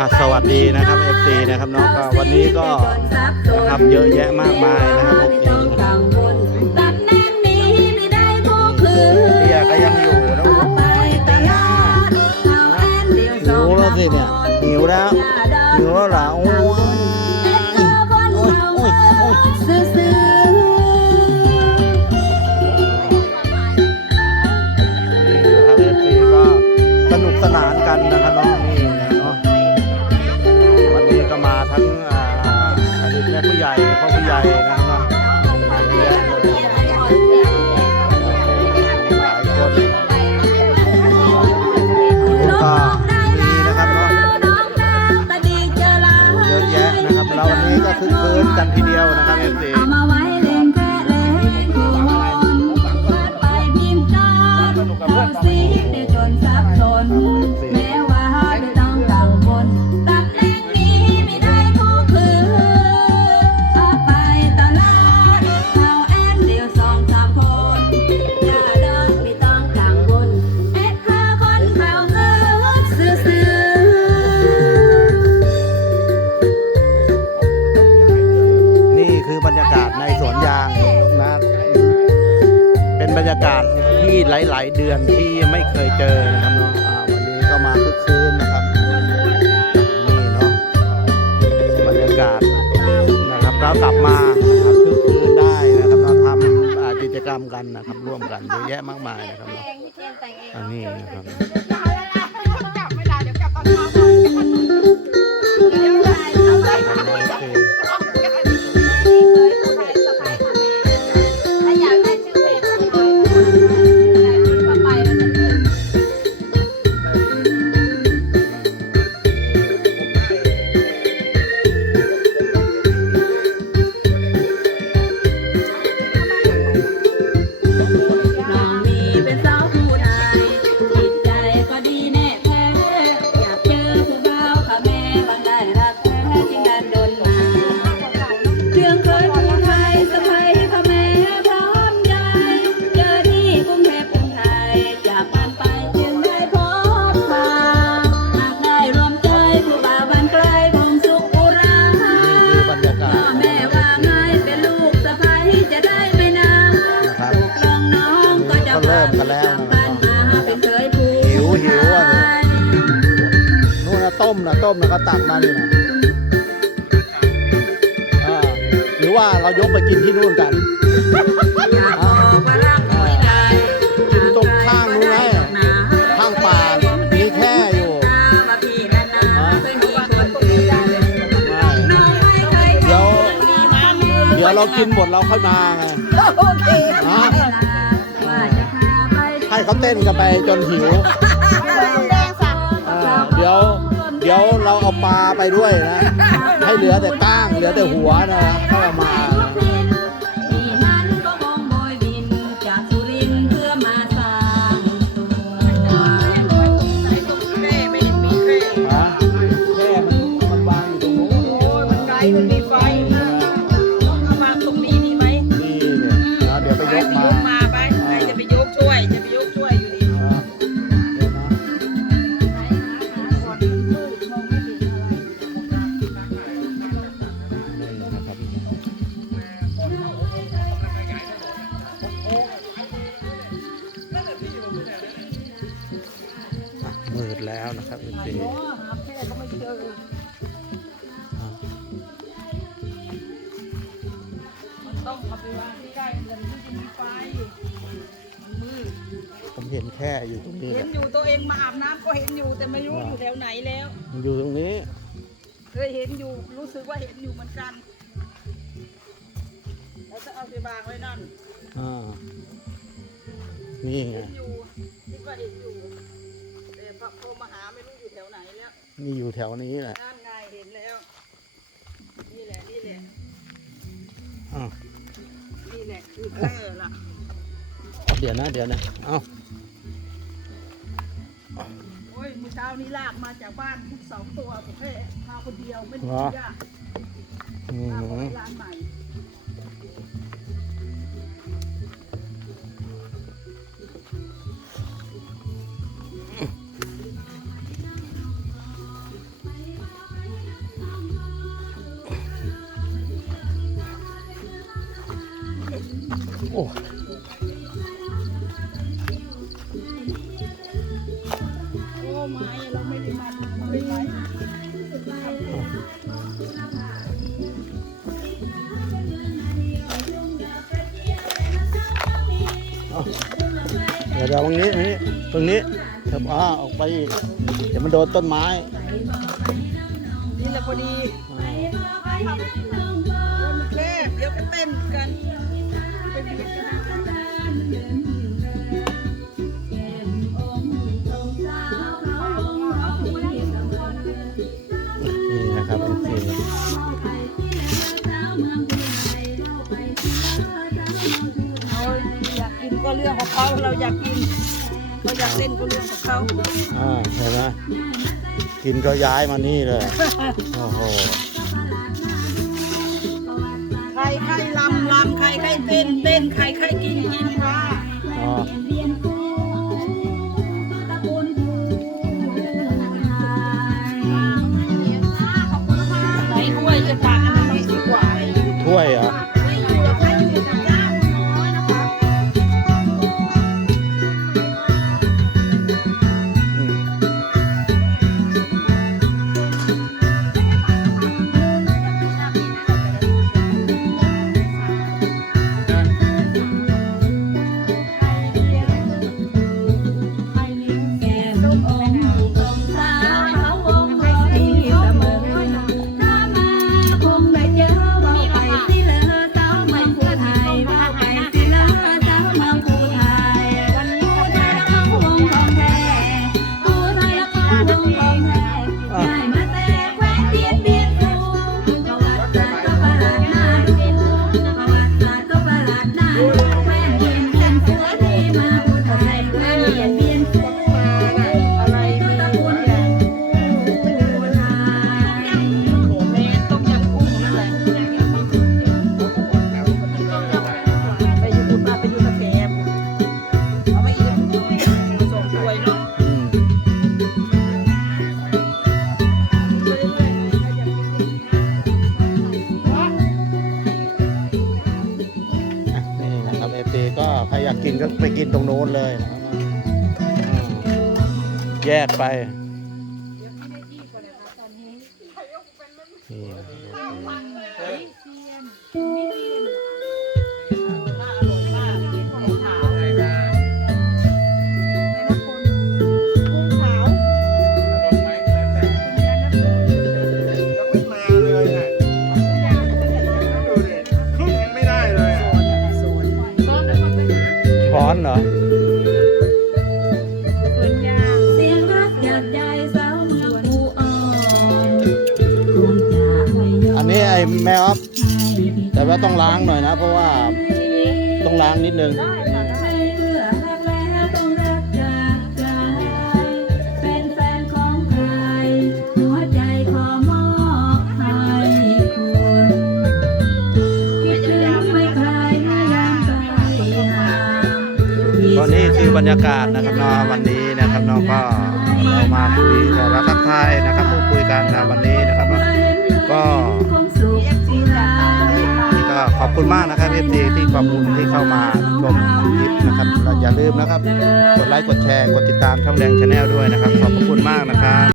อะสวัสดีนะครับ FC นะครับเนาะก็วันนี้ก็นะครับเยอะแยะมากมายนะครับ FC นะครับเบียร์ก็ยังอยู่นะโอ้โหหิวแล้วสิเนี่ยหิวแล้วหิวแล้วเหรอโอ้ ผู้ใหญ่พ่อผู้ใหญ่นะครับเนาะเยอะแยะเลยหลายคนก็มีนะครับเนาะเยอะแยะนะครับเราวันนี้ก็คึกคืนกันที ที่หลาย ๆ เดือนที่ไม่เคยเจอนะครับเนาะอ่าวันนี้ก็มาคึกคืนนะครับนี่เนาะบรรยากาศนะครับเรากลับมานะครับคึกคืนได้นะครับเราทำอ่ากิจกรรมกันนะครับร่วมกันเยอะแยะมากมายนะครับเนาะอันนี้นะครับ ต้มนะต้มนะก็ตักมานี่นะอ่าหรือว่าเรายกไปกินที่นู่นกัน อยากบอกว่ารักไม่ได้ตรงข้างนู้นไง ข้างป่ามีแค่อยู่ว่าพี่นั่นนะเคยมีคนอื่นน้องไม่เคยเดี๋ยวมีมันเดี๋ยวเรากินหมดเราค่อยมาไงโอเคฮะว่าจะพาไป ให้เขาเต้นกันไปจนหิว อ่าเดี๋ยว เดี๋ยวเราเอาปลาไปด้วยนะ ให้เหลือแต่ก้างเหลือแต่หัวนะถ้าเอามา มืดแล้วนะครับพี่จีหาแค่ก็ไม่เจอมันต้องเอาไปวางที่ใกล้เงินที่จะมีไฟมันมืดผมเห็นแค่อยู่ตรงนี้แหเห็ละนอยู่ตัวเองมาอาบน้ำก็เห็นอยู่แต่ไม่รู้อยู่แถวไหนแล้วมันอยู่ตรงนี้ เคยเห็นอยู่รู้สึกว่าเห็นอยู่เหมือนกันแล้วจะเอาไปวางไว้นั่นอ่านี่ไงเห็นอยู่คิดว่าเห็นอยู่ แต่พอโทรมาหาไม่รู้อยู่แถวไหนแล้วนี่อยู่แถวนี้แหละนั่นไงเห็นแล้ว นี่แหละนี่แหละอ้าวนี่แหละคือเออล่ะเดี๋ยวนะ เดี๋ยวนะ เอ้าโอ้ยเมื่อเช้านี้ลากมาจากบ้านทุกสองตัวผมแค่พาคนเดียวไม่ได้เหรอยากอืพาไปม ร้านใหม่ อ้โอ้ไม้เราไม่ได้มันมันเป็นไม้เดี๋ยวเดี๋ยวตรงนี้ตรงนี้ตรงนี้เถิบอ่าออกไปอีกเดี๋ยวมันโดนต้นไม้ นี่แหละพอดีแรกเดี๋ยวก็เต้นกันเป็ นยังไงนี่นะครับเอฟซีเขาอยากกินก็เรื่องของเขาเราอยากกินเขาอยากเล่นก็เรื่องของเขาอ่าเห็นไหมกินก็ย้ายมานี่เลย โอ้โห ใครใครลำลำใครใครเต้นเต้นใครใครกินกินว่า อ๋อ ใครอยากกินก็ไปกินตรงโน้นเลย แยกไป เหรอเสียงรักหยาดใจสาวเมืองอูอ่อนคงจะไม่ยอมอันนี้ไอ้แม่ออฟแต่ว่าต้องล้างหน่อยนะ เพราะว่าต้องล้างนิดนึง รรยากาศนะครับเนาะวันนี้นะครับเนาะก็เรามาคุยกับรักทักทายนะครับพูดคุยกันนะวันนี้นะครับก็นี่ก็ขอบคุณมากนะครับเอฟซีที่ขอบคุณที่เข้ามาชมคลิปนะครับอย่าลืมนะครับ กดไลค์กดแชร์กดติดตามช่องแดงชาแนลด้วยนะครับ ขอบคุณมากนะครับ